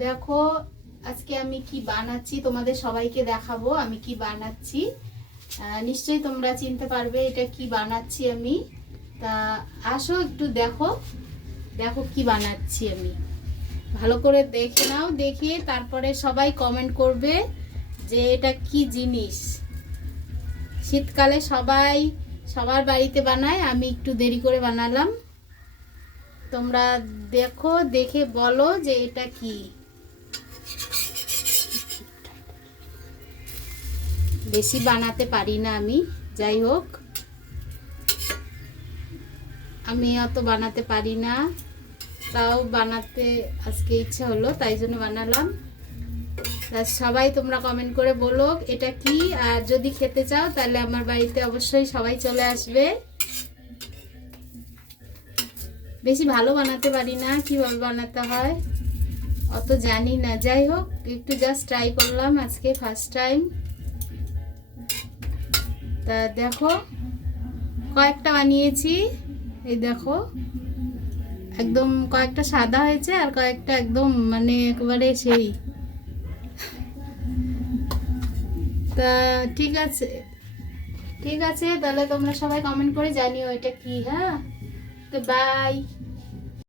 দেখো আজকে আমি কি বানাচ্ছি, তোমাদের সবাইকে দেখাবো আমি কি বানাচ্ছি। নিশ্চয়ই তোমরা চিনতে পারবে এটা কি বানাচ্ছি আমি। তা আসো একটু দেখো, দেখো কি বানাচ্ছি আমি। ভালো করে দেখে নাও, দেখে তারপরে সবাই কমেন্ট করবে যে এটা কি জিনিস। শীতকালে সবাই সবার বাড়িতে বানায়, আমি একটু দেরি করে বানালাম। তোমরা দেখো, দেখে বলো যে এটা কি। বেশি বানাতে পারি না আমি, যাই হোক আমি অত বানাতে পারি না, তাও বানাতে আজকে ইচ্ছা হলো তাই জন্য বানালাম। তা সবাই তোমরা কমেন্ট করে বলো এটা কি, আর যদি খেতে চাও তাহলে আমার বাড়িতে অবশ্যই সবাই চলে আসবে। বেশি ভালো বানাতে পারি না, কীভাবে বানাতে হয় অত জানি না, যাই হোক একটু জাস্ট ট্রাই করলাম আজকে ফার্স্ট টাইম। তা দেখো কয়েকটা বানিয়েছি, এই দেখো একদম কয়েকটা সাদা হয়েছে আর কয়েকটা একদম মানে একেবারে সেই। তা ঠিক আছে, ঠিক আছে, তাহলে তোমরা সবাই কমেন্ট করে জানিও এটা কি। হ্যাঁ, তো বাই।